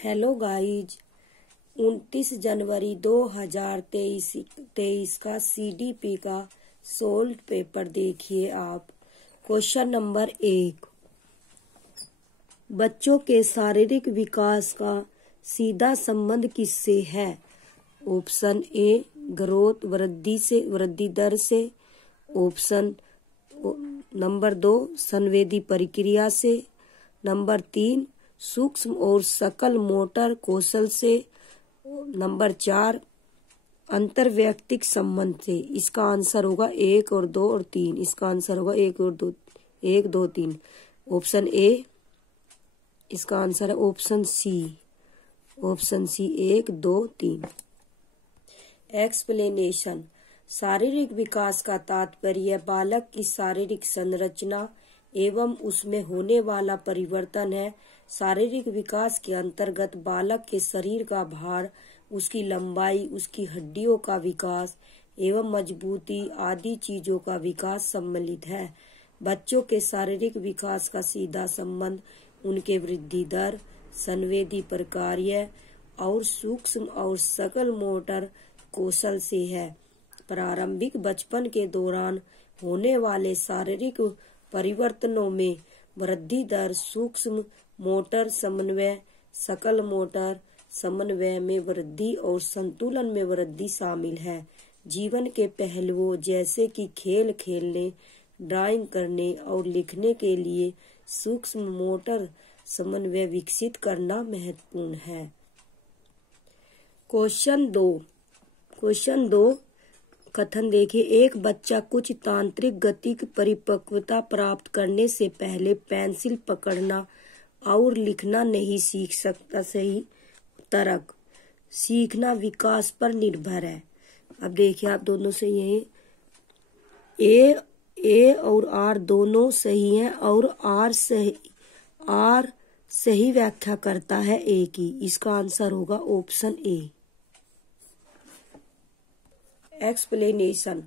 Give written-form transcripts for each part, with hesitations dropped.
Hello guys, 29 जनवरी 2023 का CDP का solve paper देखिए आप। क्वेश्चन नंबर 1, बच्चों के शारीरिक विकास का सीधा संबंध किससे है? ऑप्शन ए ग्रोथ वृद्धि दर से, ऑप्शन नंबर 2 संवेदी प्रक्रिया से, नंबर 3 सूक्ष्म और सकल मोटर कौशल से, नंबर 4 अंतर्वैयक्तिक संबंध से। इसका आंसर होगा 1 और 2 और 3। इसका आंसर होगा 1 और 2, 1 2 3। ऑप्शन ए, इसका आंसर है ऑप्शन सी 1 2 3। एक्सप्लेनेशन। शारीरिक विकास का तात्पर्य बालक की शारीरिक संरचना एवं उसमें होने वाला परिवर्तन है। शारीरिक विकास के अंतर्गत बालक के शरीर का भार, उसकी लंबाई, उसकी हड्डियों का विकास एवं मजबूती आदि चीजों का विकास सम्मिलित है। बच्चों के शारीरिक विकास का सीधा संबंध उनके वृद्धि दर, संवेदी प्रक्रिया और सूक्ष्म और सकल मोटर कौशल से है। प्रारंभिक बचपन के दौरान होने वाले शारीरिक परिवर्तनों में वृद्धि दर, सूक्ष्म मोटर समन्वय, सकल मोटर समन्वय में वृद्धि और संतुलन में वृद्धि शामिल है। जीवन के पहलुओं जैसे कि खेल खेलने, ड्राइंग करने और लिखने के लिए सूक्ष्म मोटर समन्वय विकसित करना महत्वपूर्ण है। क्वेश्चन 2 कथन देखिए। एक बच्चा कुछ तांत्रिक गतिक परिपक्वता प्राप्त करने से पहले पेंसिल पकड़ना और लिखना नहीं सीख सकता। सही तर्क। सीखना विकास पर निर्भर है। अब देखिए आप दोनों से यही ए और आर दोनों सही हैं और आर सही व्याख्या करता है ए की। इसका आंसर होगा ऑप्शन ए। एक्सप्लेनेशन।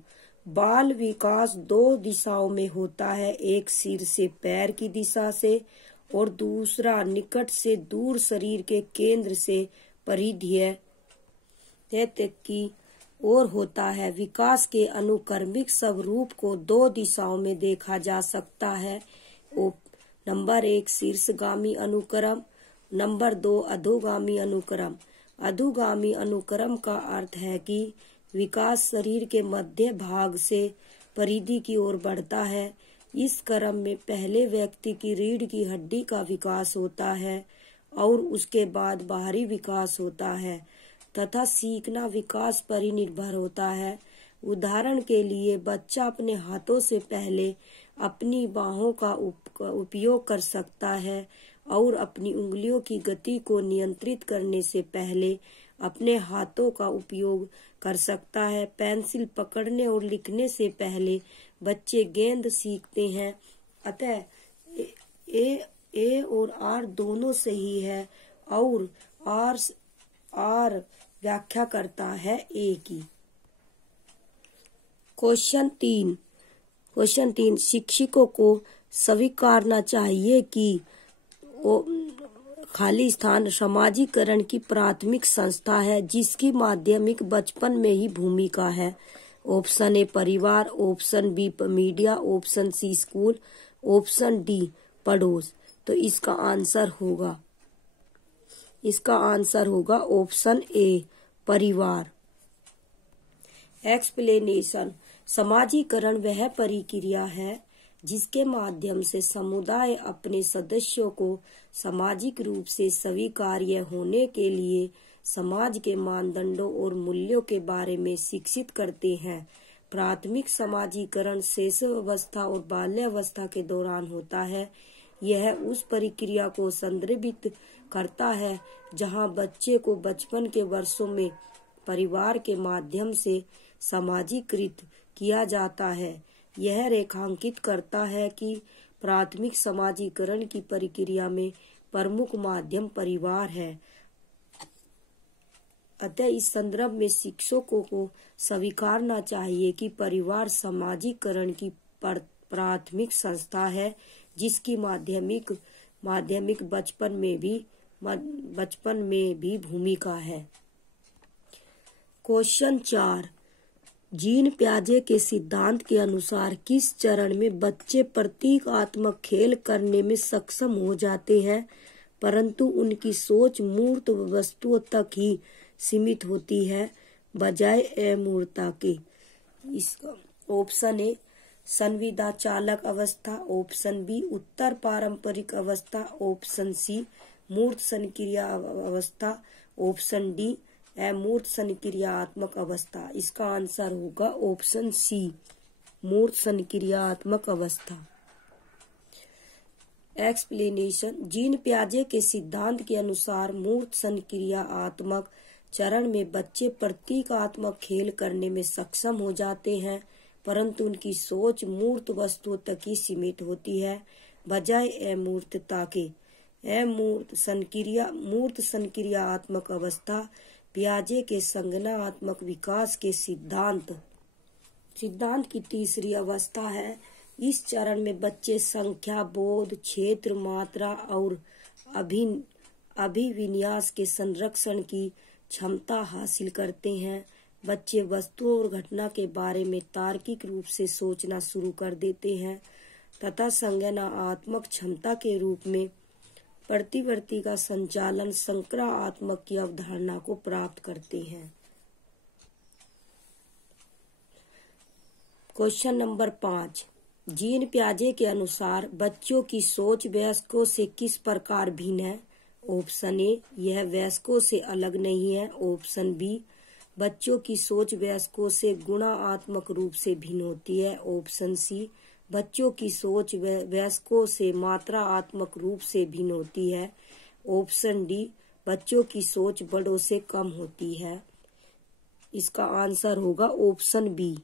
बाल विकास 2 दिशाओं में होता है, एक सिर से पैर की दिशा से और दूसरा निकट से दूर शरीर के केंद्र से परिधीय तक की ओर होता है। विकास के अनुक्रमिक स्वरूप को 2 दिशाओं में देखा जा सकता है। नंबर 1 शीर्षगामी अनुक्रम, नंबर 2 अधोगामी अनुक्रम। अधोगामी अनुक्रम का अर्थ है कि विकास शरीर के मध्य भाग से परिधि की ओर बढ़ता है। इस क्रम में पहले व्यक्ति की रीढ़ की हड्डी का विकास होता है और उसके बाद बाहरी विकास होता है तथा सीखना विकास पर ही निर्भर होता है। उदाहरण के लिए बच्चा अपने हाथों से पहले अपनी बाहों का उपयोग कर सकता है और अपनी उंगलियों की गति को नियंत्रित करने से पहले अपने हाथों का उपयोग कर सकता है। पेंसिल पकड़ने और लिखने से पहले बच्चे गेंद सीखते हैं। अतः ए और आर दोनों सही है और आर व्याख्या करता है ए की। क्वेश्चन 3 शिक्षकों को स्वीकारना चाहिए कि खाली स्थान समाजीकरण की प्राथमिक संस्था है जिसकी माध्यमिक बचपन में ही भूमिका है। ऑप्शन ए परिवार, option B media, option C school, option D पड़ोस। तो इसका आंसर होगा ऑप्शन ए परिवार। एक्सप्लेनेशन। समाजीकरण वह प्रक्रिया है जिसके माध्यम से समुदाय अपने सदस्यों को सामाजिक रूप से स्वीकार्य होने के लिए समाज के मानदंडों और मूल्यों के बारे में शिक्षित करते हैं। प्राथमिक समाजीकरण शैशवावस्था और बाल्यावस्था के दौरान होता है। यह उस प्रक्रिया को संदर्भित करता है जहां बच्चे को बचपन के वर्षों में परिवार के माध्यम से समाजीकृत किया जाता है। यह रेखांकित करता है कि प्राथमिक समाजीकरण की प्रक्रिया में प्रमुख माध्यम परिवार है। अतः इस संदर्भ में शिक्षकों को स्वीकारना चाहिए कि परिवार समाजीकरण की प्राथमिक संस्था है जिसकी माध्यमिक बचपन में भी बचपन में भी भूमिका है। क्वेश्चन 4, जीन प्याजे के सिद्धांत के अनुसार किस चरण में बच्चे प्रतीकात्मक खेल करने में सक्षम हो जाते हैं, परंतु उनकी सोच मूर्त वस्तुओं तक ही सीमित होती है बजाय अमूर्तता के? इसका ऑप्शन ए संविदा चालक अवस्था, ऑप्शन बी उत्तर पारंपरिक अवस्था, ऑप्शन सी मूर्त संक्रिया अवस्था, ऑप्शन डी अमूर्त संक्रियात्मक अवस्था। इसका आंसर होगा ऑप्शन सी मूर्त संक्रियात्मक अवस्था। एक्सप्लेनेशन, जीन प्याजे के सिद्धांत के अनुसार मूर्त संक्रियात्मक चरण में बच्चे प्रतीकात्मक खेल करने में सक्षम हो जाते हैं, परंतु उनकी सोच मूर्त वस्तुओं तक ही सीमित होती है बजाय अमूर्तता के। मूर्त संक्रियात्मक अवस्था प्याजे के संज्ञानात्मक विकास के सिद्धांत की तीसरी अवस्था है। इस चरण में बच्चे संख्या बोध, क्षेत्र, मात्रा और अभिविन्यास के संरक्षण की क्षमता हासिल करते हैं। बच्चे वस्तुओं और घटना के बारे में तार्किक रूप से सोचना शुरू कर देते हैं तथा संज्ञानात्मक क्षमता के रूप में प्रतिवर्ती का संचालन संक्रात्मक की अवधारणा को प्राप्त करते हैं। क्वेश्चन नंबर 5, जीन प्याजे के अनुसार बच्चों की सोच वयस्कों से किस प्रकार भिन्न है? ऑप्शन ए यह वयस्कों से अलग नहीं है, ऑप्शन बी बच्चों की सोच वयस्कों से गुणात्मक रूप से भिन्न होती है, ऑप्शन सी बच्चों की सोच वयस्कों से मात्रात्मक रूप से भिन्न होती है, ऑप्शन डी बच्चों की सोच बड़ों से कम होती है। इसका आंसर होगा ऑप्शन बी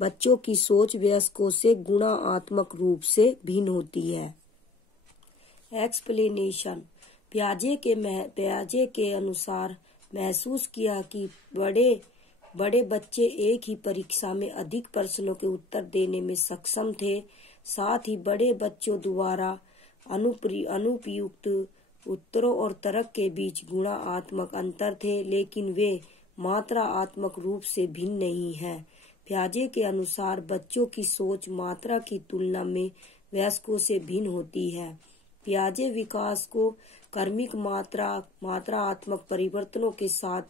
बच्चों की सोच वयस्कों से गुणात्मक रूप से भिन्न होती है। एक्सप्लेनेशन, प्याजे के अनुसार महसूस किया कि बड़े बच्चे एक ही परीक्षा में अधिक प्रश्नों के उत्तर देने में सक्षम थे, साथ ही बड़े बच्चों द्वारा अनुपयुक्त उत्तरों और तर्क के बीच गुणात्मक अंतर थे, लेकिन वे मात्रात्मक रूप से भिन्न नहीं है। प्याजे के अनुसार बच्चों की सोच मात्रा की तुलना में वयस्कों से भिन्न होती है। प्याजे विकास को क्रमिक मात्रात्मक परिवर्तनों के साथ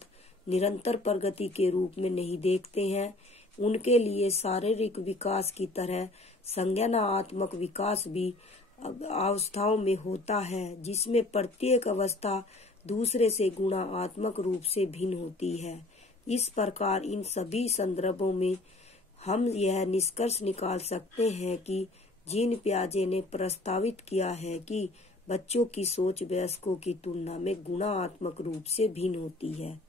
निरंतर प्रगति के रूप में नहीं देखते हैं। उनके लिए शारीरिक विकास की तरह संज्ञानात्मक विकास भी अवस्थाओं में होता है, जिसमें प्रत्येक अवस्था दूसरे से गुणात्मक रूप से भिन्न होती है। इस प्रकार इन सभी संदर्भों में हम यह निष्कर्ष निकाल सकते हैं कि जीन प्याजे ने प्रस्तावित किया है कि बच्चों की सोच वयस्कों की तुलना में गुणात्मक रूप से भिन्न होती है।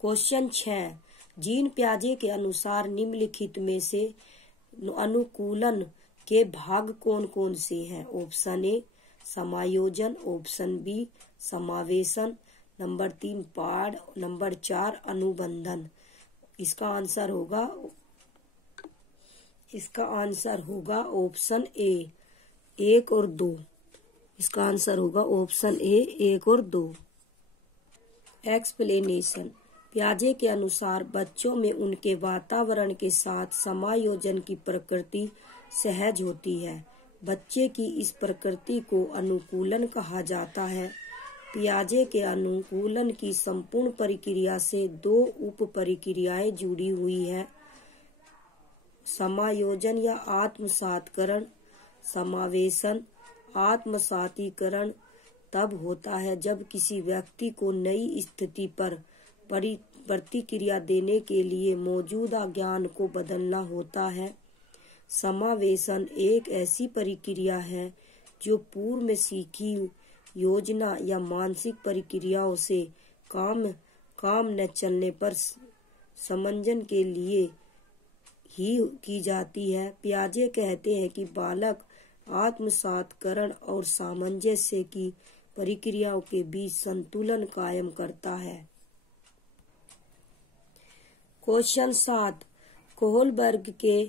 क्वेश्चन 6, जीन प्याजे के अनुसार निम्नलिखित में से अनुकूलन के भाग कौन कौन से हैं? ऑप्शन ए समायोजन, ऑप्शन बी समावेशन, नंबर 3 पाठ, नंबर 4 अनुबंधन। इसका आंसर होगा ऑप्शन ए 1 और 2। इसका आंसर होगा ऑप्शन ए 1 और 2। एक्सप्लेनेशन, प्याजे के अनुसार बच्चों में उनके वातावरण के साथ समायोजन की प्रकृति सहज होती है। बच्चे की इस प्रकृति को अनुकूलन कहा जाता है। प्याजे के अनुकूलन की संपूर्ण प्रक्रिया से 2 उप प्रक्रियाएं जुड़ी हुई है, समायोजन या आत्मसातीकरण। समावेशन आत्मसातीकरण तब होता है जब किसी व्यक्ति को नई स्थिति पर प्रतिक्रिया देने के लिए मौजूदा ज्ञान को बदलना होता है। समावेशन एक ऐसी प्रक्रिया है जो पूर्व में सीखी योजना या मानसिक प्रक्रियाओं से काम न चलने पर समंजन के लिए ही की जाती है। प्याजे कहते हैं कि बालक आत्मसातीकरण और सामंजस्य की प्रक्रियाओं के बीच संतुलन कायम करता है। क्वेश्चन 7, कोहलबर्ग के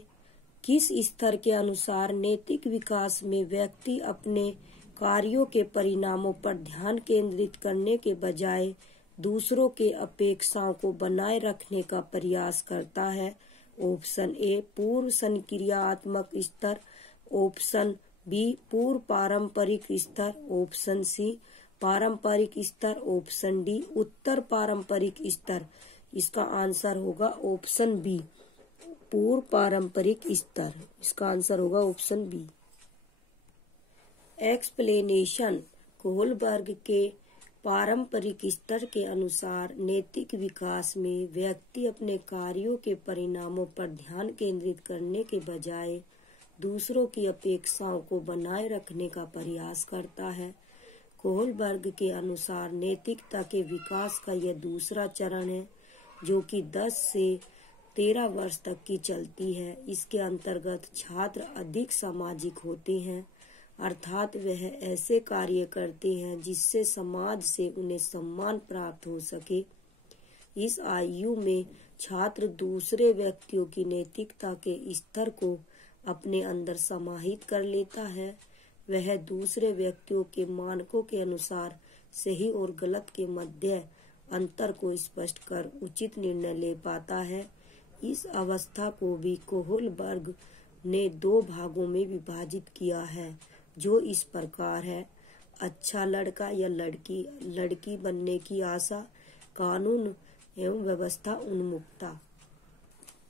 किस स्तर के अनुसार नैतिक विकास में व्यक्ति अपने कार्यों के परिणामों पर ध्यान केंद्रित करने के बजाय दूसरों के अपेक्षाओं को बनाए रखने का प्रयास करता है। ऑप्शन ए पूर्व संक्रियात्मक स्तर, ऑप्शन बी पूर्व पारंपरिक स्तर, ऑप्शन सी पारंपरिक स्तर, ऑप्शन डी उत्तर पारंपरिक स्तर। इसका आंसर होगा ऑप्शन बी पूर्व पारंपरिक स्तर। इसका आंसर होगा ऑप्शन बी। एक्सप्लेनेशन। कोहलबर्ग के पारंपरिक स्तर के अनुसार नैतिक विकास में व्यक्ति अपने कार्यों के परिणामों पर ध्यान केंद्रित करने के बजाय दूसरों की अपेक्षाओं को बनाए रखने का प्रयास करता है। कोहलबर्ग के अनुसार नैतिकता के विकास का यह दूसरा चरण है, जो कि 10 से 13 वर्ष तक की चलती है। इसके अंतर्गत छात्र अधिक सामाजिक होते हैं, अर्थात वह ऐसे कार्य करते हैं जिससे समाज से उन्हें सम्मान प्राप्त हो सके। इस आयु में छात्र दूसरे व्यक्तियों की नैतिकता के स्तर को अपने अंदर समाहित कर लेता है। वह दूसरे व्यक्तियों के मानकों के अनुसार सही और गलत के मध्य अंतर को स्पष्ट कर उचित निर्णय ले पाता है। इस अवस्था को भी कोहलबर्ग ने 2 भागों में विभाजित किया है, जो इस प्रकार है: अच्छा लड़का या लड़की बनने की आशा, कानून एवं व्यवस्था उन्मुखता।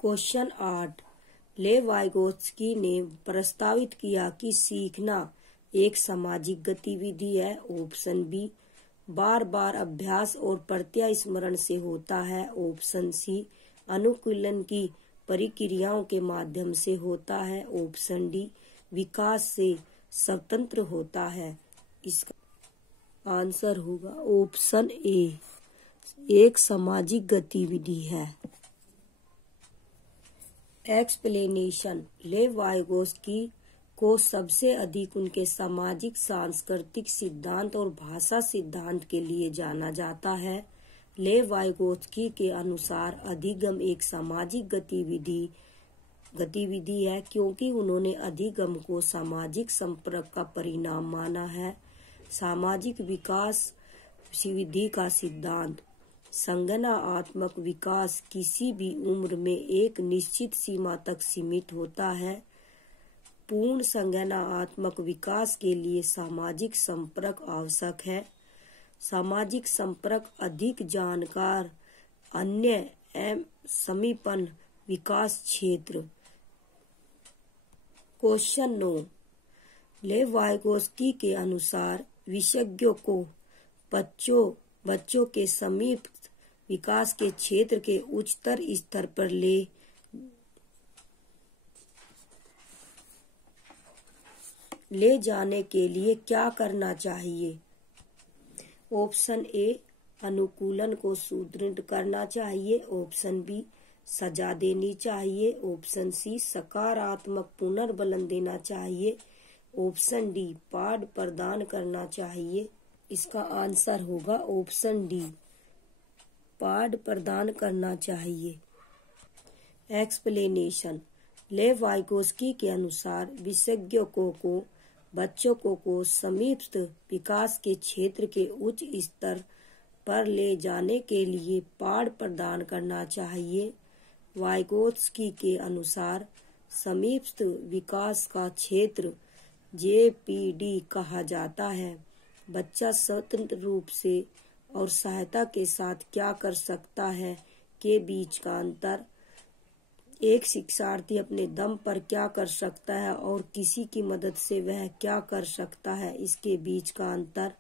क्वेश्चन 8। लेव वाइगोत्स्की ने प्रस्तावित किया कि सीखना एक सामाजिक गतिविधि है। ऑप्शन बी बार बार अभ्यास और प्रत्यास्मरण से होता है, ऑप्शन सी अनुकूलन की प्रक्रियाओं के माध्यम से होता है, ऑप्शन डी विकास से स्वतंत्र होता है। इसका आंसर होगा ऑप्शन ए, एक सामाजिक गतिविधि है। एक्सप्लेनेशन। लेव वाइगोत्स्की को सबसे अधिक उनके सामाजिक सांस्कृतिक सिद्धांत और भाषा सिद्धांत के लिए जाना जाता है। लेव वाइगोत्स्की के अनुसार अधिगम एक सामाजिक गतिविधि है, क्योंकि उन्होंने अधिगम को सामाजिक संपर्क का परिणाम माना है। सामाजिक विकास विधि का सिद्धांत। संज्ञानात्मक विकास किसी भी उम्र में एक निश्चित सीमा तक सीमित होता है। पूर्ण संज्ञानात्मक विकास के लिए सामाजिक संपर्क आवश्यक है। सामाजिक संपर्क अधिक जानकार अन्य एवं समीपन विकास क्षेत्र। क्वेश्चन 9। लेव वाइगोत्स्की के अनुसार विशेषज्ञों को बच्चों के समीप विकास के क्षेत्र के उच्चतर स्तर पर ले जाने के लिए क्या करना चाहिए? ऑप्शन ए अनुकूलन को सुदृढ़ करना चाहिए, ऑप्शन बी सजा देनी चाहिए, ऑप्शन सी सकारात्मक पुनर्बलन देना चाहिए, ऑप्शन डी पाठ प्रदान करना चाहिए। इसका आंसर होगा ऑप्शन डी पाठ प्रदान करना चाहिए। एक्सप्लेनेशन। लेव वाइगोत्स्की के अनुसार विशेषज्ञों को बच्चों को समीप विकास के क्षेत्र के उच्च स्तर पर ले जाने के लिए पाठ प्रदान करना चाहिए। वाइगोत्स्की के अनुसार समीप विकास का क्षेत्र JPD कहा जाता है। बच्चा स्वतंत्र रूप से और सहायता के साथ क्या कर सकता है के बीच का अंतर। एक शिक्षार्थी अपने दम पर क्या कर सकता है और किसी की मदद से वह क्या कर सकता है, इसके बीच का अंतर।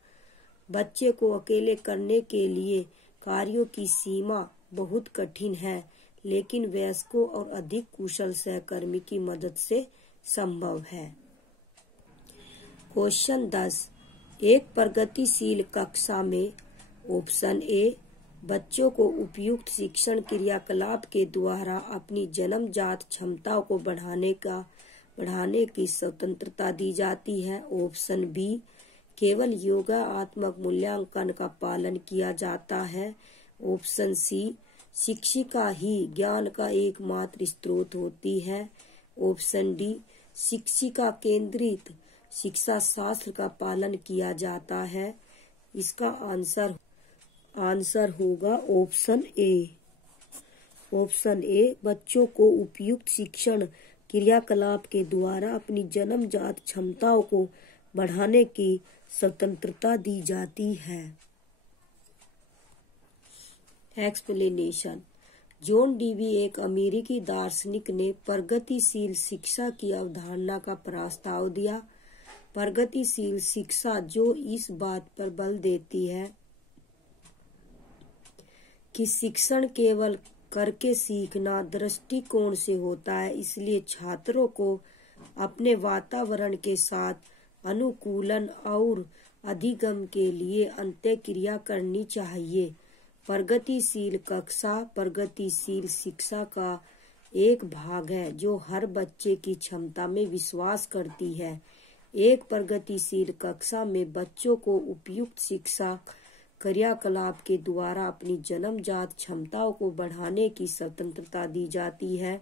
बच्चे को अकेले करने के लिए कार्यों की सीमा बहुत कठिन है, लेकिन वयस्कों और अधिक कुशल सहकर्मी की मदद से संभव है। क्वेश्चन 10। एक प्रगतिशील कक्षा में ऑप्शन ए बच्चों को उपयुक्त शिक्षण क्रियाकलाप के द्वारा अपनी जन्मजात क्षमताओं को बढ़ाने की स्वतंत्रता दी जाती है, ऑप्शन बी केवल योगात्मक मूल्यांकन का पालन किया जाता है, ऑप्शन सी शिक्षिका ही ज्ञान का एकमात्र स्रोत होती है, ऑप्शन डी शिक्षिका केंद्रित शिक्षा शास्त्र का पालन किया जाता है? इसका आंसर होगा ऑप्शन ए। ऑप्शन ए, बच्चों को उपयुक्त शिक्षण क्रियाकलाप के द्वारा अपनी जन्मजात क्षमताओं को बढ़ाने की स्वतंत्रता दी जाती है। एक्सप्लेनेशन। जॉन डीवी एक अमेरिकी दार्शनिक ने प्रगतिशील शिक्षा की अवधारणा का प्रस्ताव दिया। प्रगतिशील शिक्षा जो इस बात पर बल देती है कि शिक्षण केवल करके सीखना दृष्टिकोण से होता है, इसलिए छात्रों को अपने वातावरण के साथ अनुकूलन और अधिगम के लिए अंतःक्रिया करनी चाहिए। प्रगतिशील कक्षा प्रगतिशील शिक्षा का एक भाग है जो हर बच्चे की क्षमता में विश्वास करती है। एक प्रगतिशील कक्षा में बच्चों को उपयुक्त शिक्षा क्रियाकलाप के द्वारा अपनी जन्मजात क्षमताओं को बढ़ाने की स्वतंत्रता दी जाती है।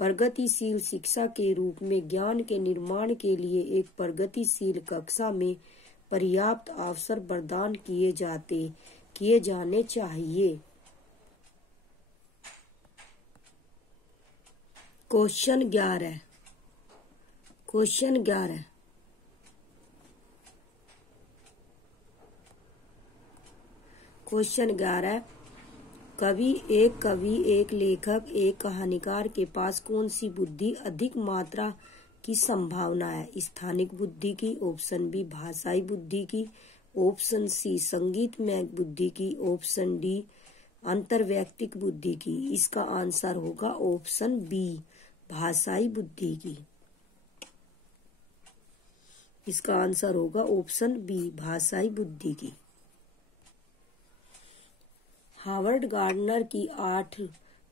प्रगतिशील शिक्षा के रूप में ज्ञान के निर्माण के लिए एक प्रगतिशील कक्षा में पर्याप्त अवसर प्रदान किए जाने चाहिए। क्वेश्चन 11। क्वेश्चन 11। कवि, एक लेखक, एक कहानीकार के पास कौन सी बुद्धि अधिक मात्रा की संभावना है? स्थानिक बुद्धि की, ऑप्शन बी भाषाई बुद्धि की, ऑप्शन सी संगीतमय बुद्धि की, ऑप्शन डी अंतर्वैयक्तिक बुद्धि की। इसका आंसर होगा ऑप्शन बी भाषाई बुद्धि की। इसका आंसर होगा ऑप्शन बी भाषाई बुद्धि की। हावर्ड गार्डनर की 8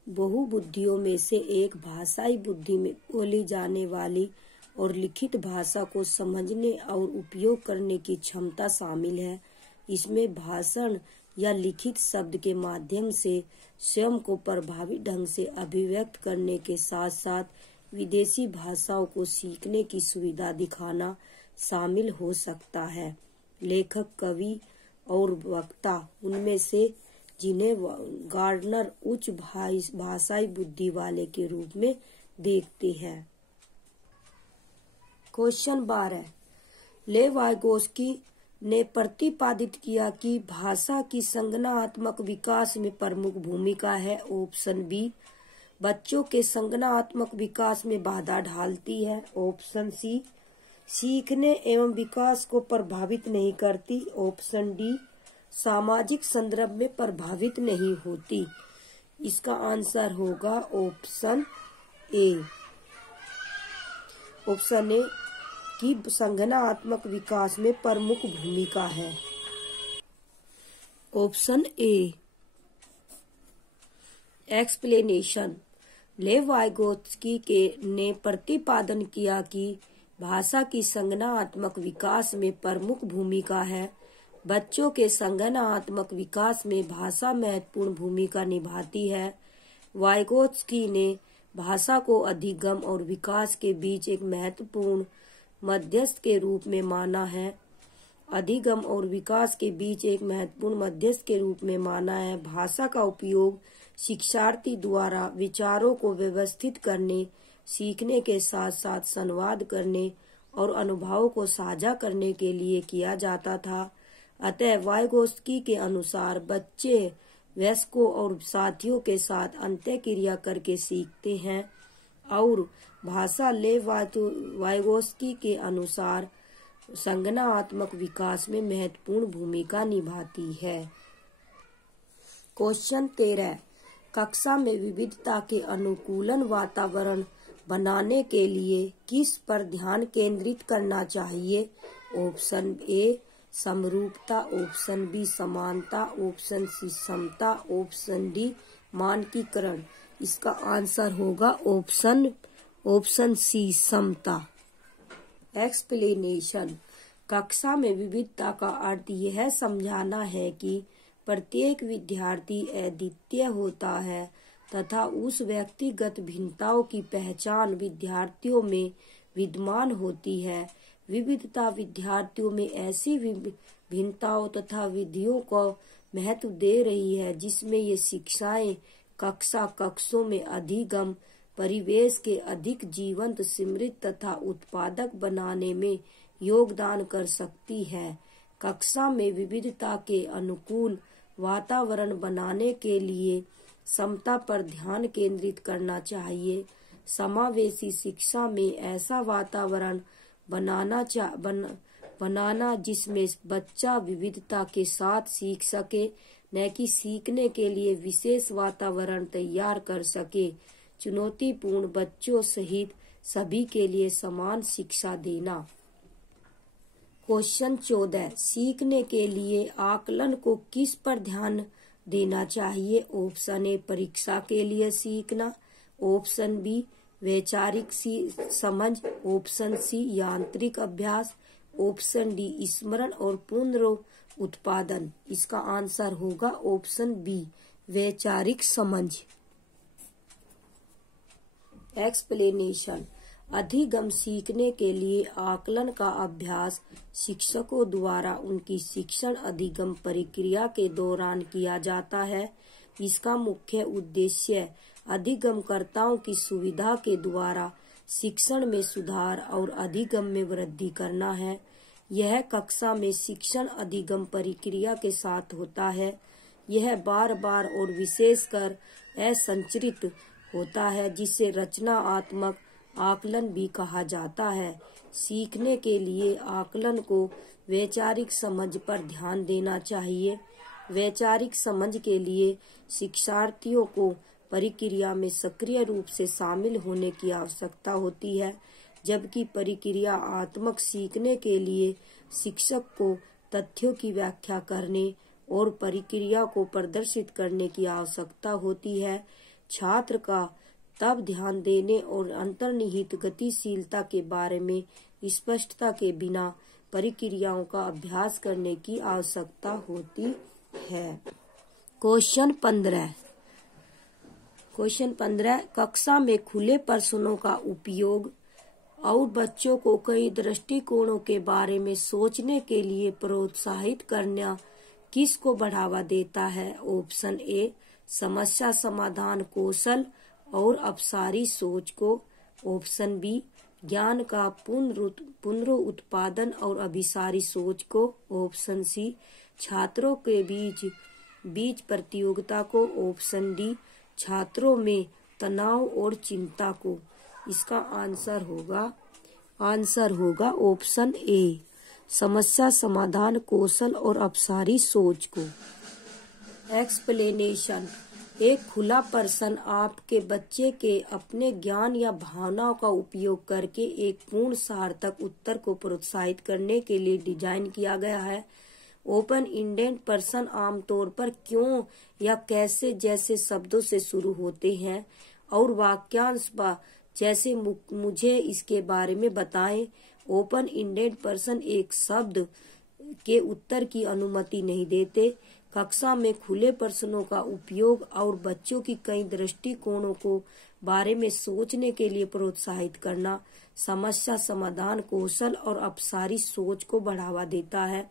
बहुबुद्धियों में से एक भाषाई बुद्धि में बोली जाने वाली और लिखित भाषा को समझने और उपयोग करने की क्षमता शामिल है। इसमें भाषण या लिखित शब्द के माध्यम से स्वयं को प्रभावी ढंग से अभिव्यक्त करने के साथ साथ विदेशी भाषाओं को सीखने की सुविधा दिखाना शामिल हो सकता है। लेखक, कवि और वक्ता उनमें से जिन्हें गार्डनर उच्च भाषाई बुद्धि वाले के रूप में देखते हैं। क्वेश्चन 12। लेवाइगोस्की ने प्रतिपादित किया कि भाषा की संज्ञानात्मक विकास में प्रमुख भूमिका है। ऑप्शन बी बच्चों के संज्ञानात्मक विकास में बाधा डालती है। ऑप्शन सी सीखने एवं विकास को प्रभावित नहीं करती। ऑप्शन डी सामाजिक संदर्भ में प्रभावित नहीं होती। इसका आंसर होगा ऑप्शन ए। ऑप्शन ए की संज्ञानात्मक विकास में प्रमुख भूमिका है। ऑप्शन ए। एक्सप्लेनेशन। लेवाइगोस्की ने प्रतिपादन किया कि भाषा की संज्ञानात्मक विकास में प्रमुख भूमिका है। बच्चों के संज्ञानात्मक विकास में भाषा महत्वपूर्ण भूमिका निभाती है। वाइगोत्स्की ने भाषा को अधिगम और विकास के बीच एक महत्वपूर्ण मध्यस्थ के रूप में माना है। अधिगम और विकास के बीच एक महत्वपूर्ण मध्यस्थ के रूप में माना है। भाषा का उपयोग शिक्षार्थी द्वारा विचारों को व्यवस्थित करने, सीखने के साथ साथ संवाद करने और अनुभवों को साझा करने के लिए किया जाता था। अतः वाइगोत्स्की के अनुसार बच्चे वयस्कों और साथियों के साथ अंतःक्रिया करके सीखते हैं और भाषा वाइगोत्स्की के अनुसार संज्ञानात्मक विकास में महत्वपूर्ण भूमिका निभाती है। क्वेश्चन 13। कक्षा में विविधता के अनुकूलन वातावरण बनाने के लिए किस पर ध्यान केंद्रित करना चाहिए? ऑप्शन ए समरूपता, ऑप्शन बी समानता, ऑप्शन सी समता, ऑप्शन डी मानकीकरण। इसका आंसर होगा ऑप्शन सी समता। एक्सप्लेनेशन। कक्षा में विविधता का अर्थ यह समझाना है कि प्रत्येक विद्यार्थी अद्वितीय होता है तथा उस व्यक्तिगत भिन्नताओं की पहचान विद्यार्थियों में विद्यमान होती है। विविधता विद्यार्थियों में ऐसी भिन्नताओं तथा विधियों को महत्व दे रही है जिसमें ये शिक्षाएं कक्षों में अधिगम परिवेश के अधिक जीवंत, समृद्ध तथा उत्पादक बनाने में योगदान कर सकती है। कक्षा में विविधता के अनुकूल वातावरण बनाने के लिए समता पर ध्यान केंद्रित करना चाहिए। समावेशी शिक्षा में ऐसा वातावरण बनाना जिसमें बच्चा विविधता के साथ सीख सके, न कि सीखने के लिए विशेष वातावरण तैयार कर सके। चुनौतीपूर्ण बच्चों सहित सभी के लिए समान शिक्षा देना। क्वेश्चन 14, सीखने के लिए आकलन को किस पर ध्यान देना चाहिए? ऑप्शन ए परीक्षा के लिए सीखना, ऑप्शन बी वैचारिक समझ, ऑप्शन सी यांत्रिक अभ्यास, ऑप्शन डी स्मरण और पुनरुत्पादन। इसका आंसर होगा ऑप्शन बी वैचारिक समझ। एक्सप्लेनेशन। अधिगम सीखने के लिए आकलन का अभ्यास शिक्षकों द्वारा उनकी शिक्षण अधिगम प्रक्रिया के दौरान किया जाता है। इसका मुख्य उद्देश्य अधिगमकर्ताओं की सुविधा के द्वारा शिक्षण में सुधार और अधिगम में वृद्धि करना है। यह कक्षा में शिक्षण अधिगम प्रक्रिया के साथ होता है। यह बार बार और विशेषकर असंरचित होता है, जिसे रचनात्मक आकलन भी कहा जाता है। सीखने के लिए आकलन को वैचारिक समझ पर ध्यान देना चाहिए। वैचारिक समझ के लिए शिक्षार्थियों को प्रक्रिया में सक्रिय रूप से शामिल होने की आवश्यकता होती है, जबकि प्रक्रिया आत्मक सीखने के लिए शिक्षक को तथ्यों की व्याख्या करने और प्रक्रिया को प्रदर्शित करने की आवश्यकता होती है। छात्र का तब ध्यान देने और अंतर्निहित गतिशीलता के बारे में स्पष्टता के बिना प्रक्रियाओं का अभ्यास करने की आवश्यकता होती है। क्वेश्चन 15 कक्षा में खुले प्रश्नों का उपयोग और बच्चों को कई दृष्टिकोणों के बारे में सोचने के लिए प्रोत्साहित करना किसको बढ़ावा देता है? ऑप्शन ए समस्या समाधान कौशल और अपसारी सोच को, ऑप्शन बी ज्ञान का पुनरुत्पादन और अभिसारी सोच को, ऑप्शन सी छात्रों के बीच प्रतियोगिता को, ऑप्शन डी छात्रों में तनाव और चिंता को। इसका आंसर होगा ऑप्शन ए समस्या समाधान कौशल और अपसारी सोच को। एक्सप्लेनेशन। एक खुला प्रश्न आपके बच्चे के अपने ज्ञान या भावनाओं का उपयोग करके एक पूर्ण सार्थक उत्तर को प्रोत्साहित करने के लिए डिजाइन किया गया है। ओपन इंडेड प्रश्न आमतौर पर क्यों या कैसे जैसे शब्दों से शुरू होते हैं और वाक्यांश जैसे मुझे इसके बारे में बताएं। ओपन इंडेड प्रश्न एक शब्द के उत्तर की अनुमति नहीं देते। कक्षा में खुले प्रश्नों का उपयोग और बच्चों की कई दृष्टिकोणों को बारे में सोचने के लिए प्रोत्साहित करना समस्या समाधान कौशल और अपसारी सोच को बढ़ावा देता है।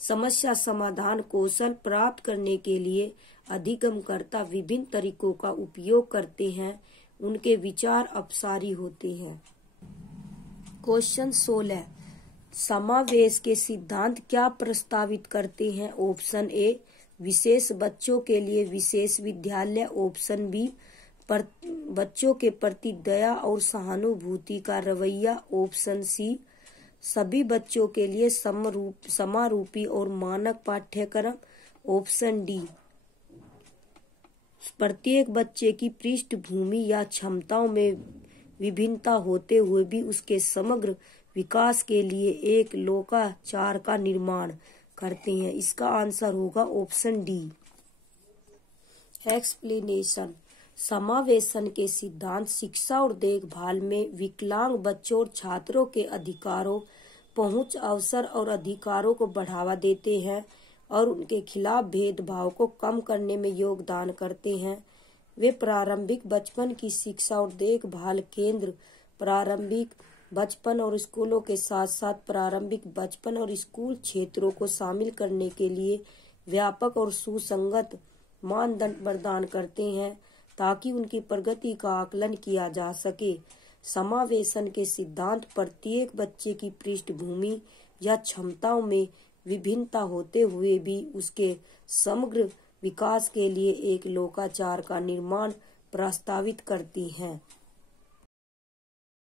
समस्या समाधान कौशल प्राप्त करने के लिए अधिगमकर्ता विभिन्न तरीकों का उपयोग करते हैं। उनके विचार अपसारी होते हैं। क्वेश्चन 16 समावेश के सिद्धांत क्या प्रस्तावित करते हैं? ऑप्शन ए विशेष बच्चों के लिए विशेष विद्यालय, ऑप्शन बी बच्चों के प्रति दया और सहानुभूति का रवैया, ऑप्शन सी सभी बच्चों के लिए समारूपी और मानक पाठ्यक्रम, ऑप्शन डी प्रत्येक बच्चे की पृष्ठभूमि या क्षमताओं में विभिन्नता होते हुए भी उसके समग्र विकास के लिए एक लोकाचार का निर्माण करते हैं। इसका आंसर होगा ऑप्शन डी। एक्सप्लेनेशन। समावेशन के सिद्धांत शिक्षा और देखभाल में विकलांग बच्चों और छात्रों के अधिकारों, पहुंच, अवसर और अधिकारों को बढ़ावा देते हैं और उनके खिलाफ भेदभाव को कम करने में योगदान करते हैं। वे प्रारंभिक बचपन की शिक्षा और देखभाल केंद्र, प्रारंभिक बचपन और स्कूलों के साथ साथ प्रारंभिक बचपन और स्कूल क्षेत्रों को शामिल करने के लिए व्यापक और सुसंगत मानदंड प्रदान करते हैं ताकि उनकी प्रगति का आकलन किया जा सके। समावेशन के सिद्धांत प्रत्येक बच्चे की पृष्ठभूमि या क्षमताओं में विभिन्नता होते हुए भी उसके समग्र विकास के लिए एक लोकाचार का निर्माण प्रस्तावित करती हैं।